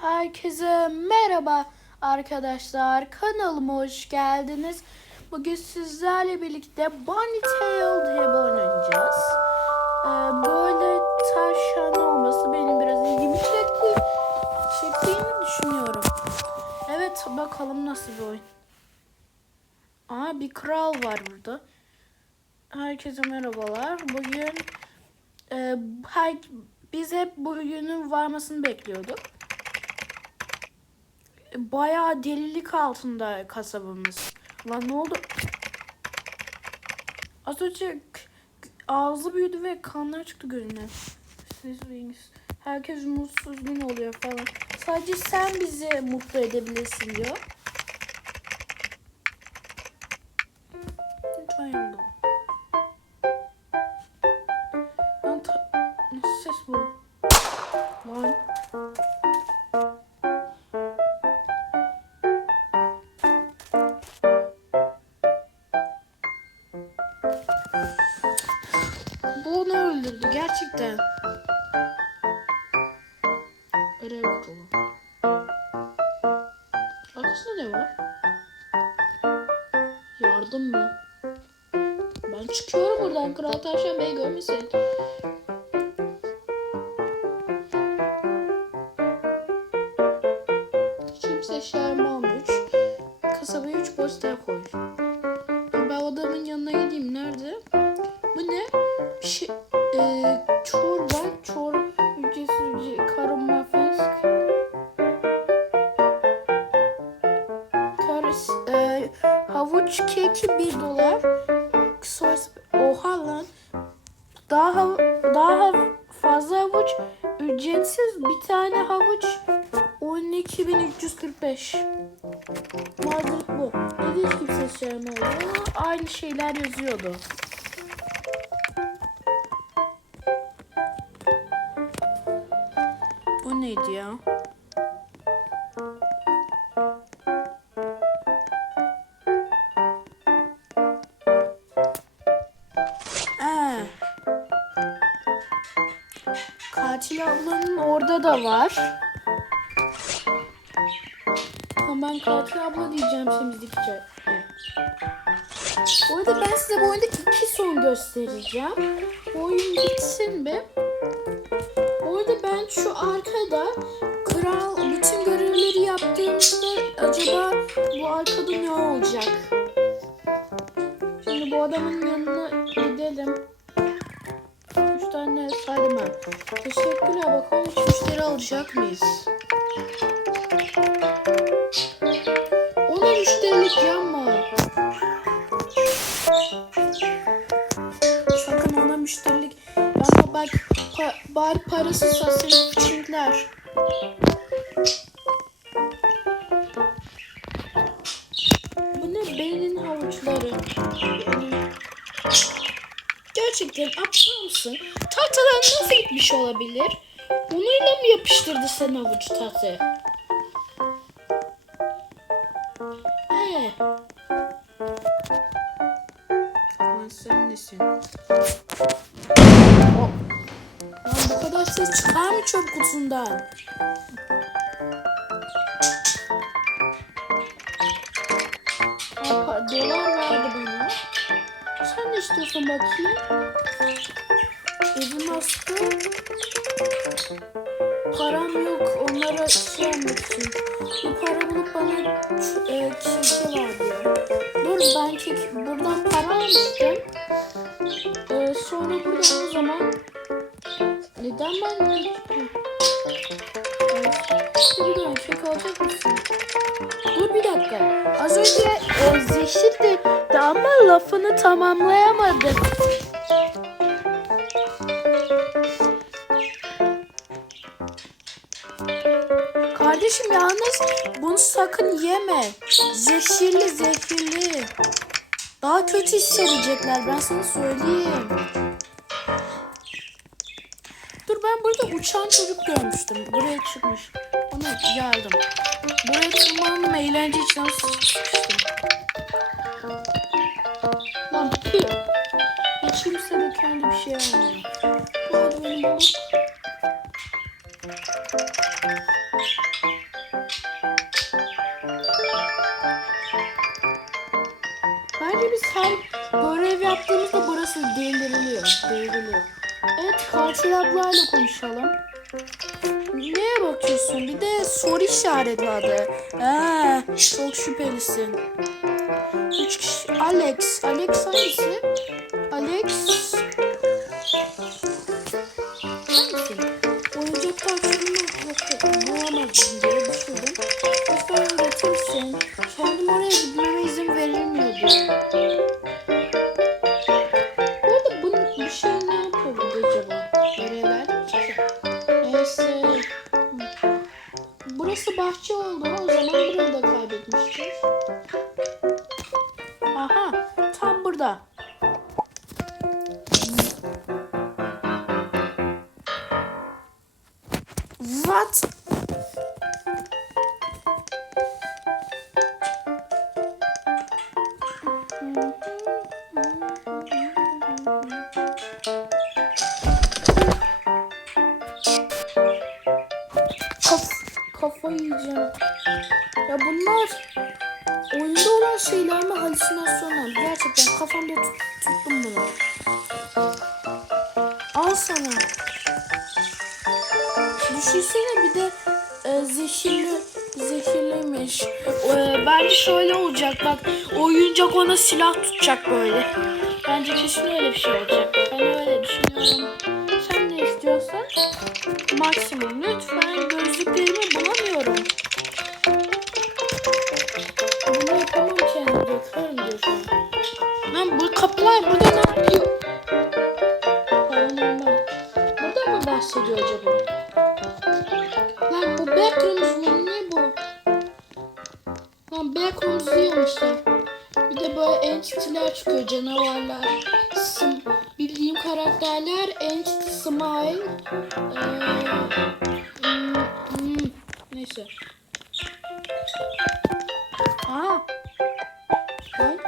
Herkese merhaba arkadaşlar. Kanalıma hoş geldiniz. Bugün sizlerle birlikte Bunny Tail diye bir oynayacağız. Ee, böyle tavşan olması benim biraz ilgimi çekti. Çektiğini düşünüyorum. Evet bakalım nasıl bir oyun. Aa bir kral var burada. Herkese merhabalar. Bugün e, her, biz hep bu günün varmasını bekliyorduk. Bayağı delilik altında kasabamız. Lan ne oldu? Az önce ağzı büyüdü ve kanlar çıktı gözüne. Siz. Herkes mutsuz gün oluyor falan. Sadece sen bizi mutlu edebilirsin diyor. Öldürdü gerçekten. Görev kurulu. Arkasında ne var? Yardım mı? Ben çıkıyorum buradan. Kral Tavşan Bey görmesin. Kimse almıyor. Üç, kasabaya 3 poster koy. Ben adamın yanına gideyim. Nerede? Bu ne? Bir şey, e, çorba, çorba, ücretsiz ücret, karın muffins, karıs, e, havuç keki 1 dolar, sos, oha lan, daha daha fazla havuç, ücretsiz bir tane havuç, 12.345. Vardır bu. İlginç kimse oldu ama aynı şeyler yazıyordu. Katil ablanın orada da var. Ama ben katil abla diyeceğim temizlikçi. Bu arada ben size bu oyunda iki son göstereceğim. Bu oyun bitsin bir. Bu arada ben şu arkada kral bütün görevleri yaptığımda acaba bu arkada ne olacak? Şimdi bu adamın yanına Teşekkürler bakalım hiç müşteri alacak mıyız? Ona müşterilik yapma. Sakın ona müşterilik. Bana bak pa, bari parası sasın küçükler. Gerçekten aptal mısın? Tahtadan nasıl gitmiş olabilir? Bununla mı yapıştırdı sen havuç tatı? Ee. Lan sen nesin? Lan bu kadar ses çıkar mı çöp kutusundan? İstiyorsun bakayım? Evim hasta. Param yok onlara şey için. Bir para bulup bana e, keki var diyor. Dur ben kek buradan para almıştım. E, sonra buradan o zaman neden ben kek... İşte buradan kek alacak mısın? Bir dakika. Az önce e, zehirdi ama lafını tamamlayamadı. Kardeşim yalnız bunu sakın yeme. Zehirli zehirli. Daha kötü hissedecekler ben sana söyleyeyim. Dur ben burada uçan çocuk görmüştüm. Buraya çıkmış. Ona geldim. Buraya tırmandım eğlence için sıkıştım. Lan püh. Hiç kimse de kendi bir şey almıyor. Bence biz her görev yaptığımızda burası deliriliyor. Deliriliyor. Evet katil ablayla konuşalım. Neye bakıyorsun? Bir de soru işareti vardı. Ha, çok şüphelisin. Üç kişi. Alex. Alex hangisi? Alex. Hangisi? Oyuncak tavşanını bulamadım diye düşündüm. Başka öğretirsin. Kendim oraya gitmeme What? Kaf kafa yiyeceğim. Ya bunlar oyunda olan şeyler mi halüsinasyonlar? Gerçekten kafamda tut, tuttum bunu. Al sana. Düşünsene bir de e, zehirli zehirliymiş. E, bence şöyle olacak bak oyuncak ona silah tutacak böyle. Bence kesin öyle bir şey olacak. Ben öyle düşünüyorum. Sen ne istiyorsan? Maksimum lütfen karakterler Entity Smile. Ee, hmm, hmm, neyse. Aa. Lan.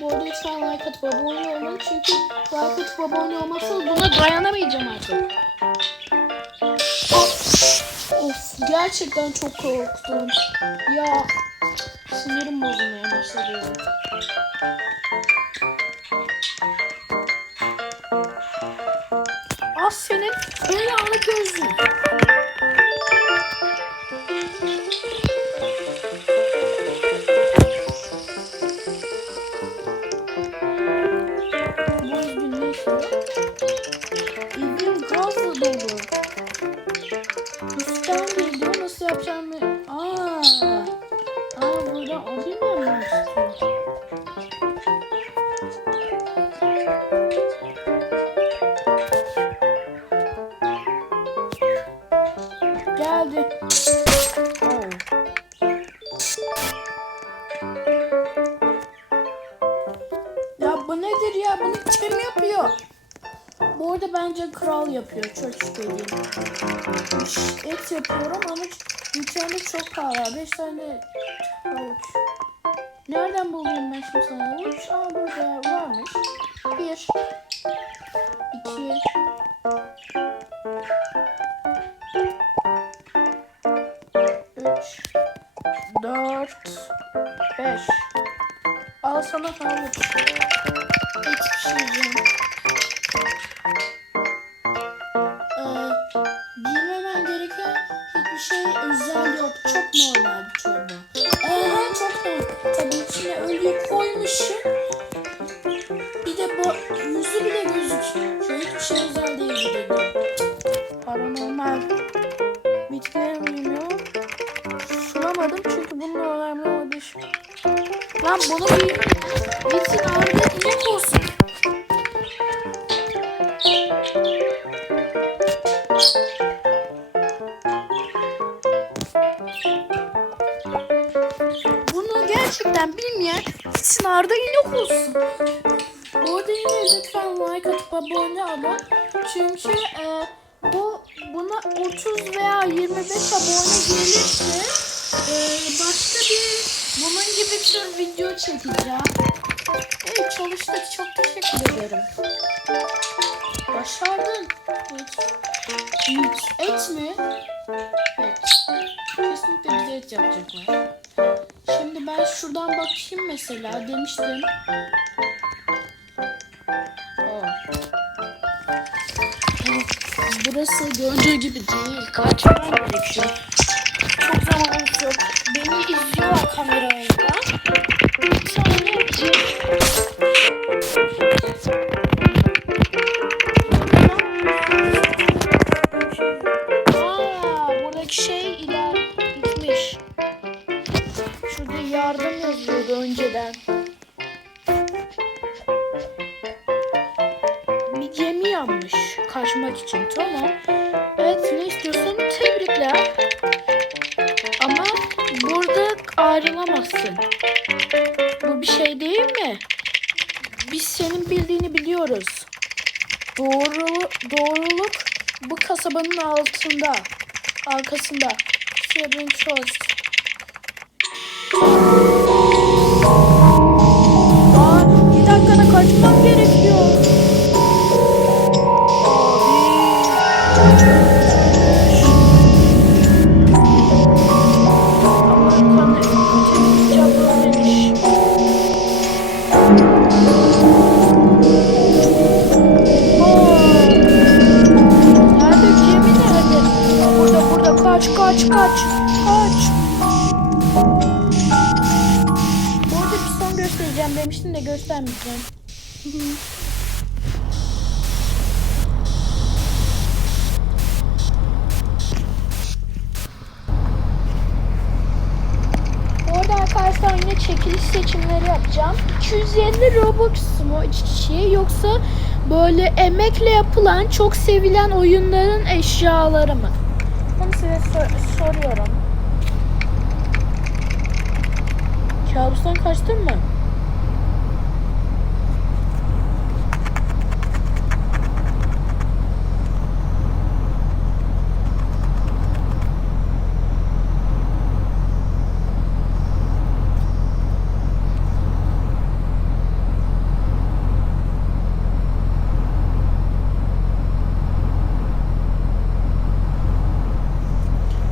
Bu arada lütfen like atıp abone olun çünkü like atıp abone olmazsanız buna dayanamayacağım artık. Of, of gerçekten çok korktum. Ya sinirim bozulmaya başladı. Ah senin belalı gözün. İlgim gazla dolu. Üstten geliyor nasıl yapacağımı... Bu nedir ya? Bunu kim yapıyor? Bu arada bence kral yapıyor. Çok söyleyeyim. Et yapıyorum ama mükemmel çok pahalı. 5 tane havuç. Nereden bulayım ben şimdi sana havuç? Aa burada varmış. 1 2 3 4 5 Valla salata alır. Hiçbir şey yiyeceğim. Ee, bilmemen gereken hiçbir şey özel yok. Çok normal bir çorba. Ee, çok normal. Tabii içine ölüyü koymuşum. Bir de bu yüzü bile gözüküyor. Şöyle hiçbir şey özel değil dedi. Paranormal. Bitkilerim bilmiyor. Sulamadım Lan bunu bir bitsin ağrıda inek olsun. Bunu gerçekten bilmeyen gitsin Arda inek olsun. Bu arada yine lütfen like atıp abone olun. Çünkü e, bu buna 30 veya 25 abone gelirse e, başka bir bunun gibi tür video çekeceğim. Evet çalıştık. Çok teşekkür ederim. Başardın. Evet. Et. Et mi? Et. Kesinlikle bize et yapacaklar. Şimdi ben şuradan bakayım mesela demiştim. Evet, Burası gördüğü gibi değil. Kaçmam gerekiyor. Beni izliyor kamerayla. Ayrılamazsın. Bu bir şey değil mi? Biz senin bildiğini biliyoruz. Doğru, doğruluk bu kasabanın altında. Arkasında. Seven Trust. Demiştim de göstermeyeceğim. Orada arkadaşlar yine çekiliş seçimleri yapacağım. 250 Robux mu kişiye yoksa böyle emekle yapılan çok sevilen oyunların eşyaları mı? Bunu size sor- soruyorum. Kabustan kaçtın mı?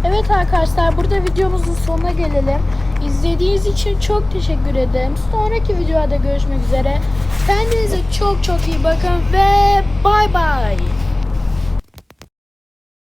Evet arkadaşlar burada videomuzun sonuna gelelim. İzlediğiniz için çok teşekkür ederim. Sonraki videoda görüşmek üzere. Kendinize çok çok iyi bakın ve bay bay.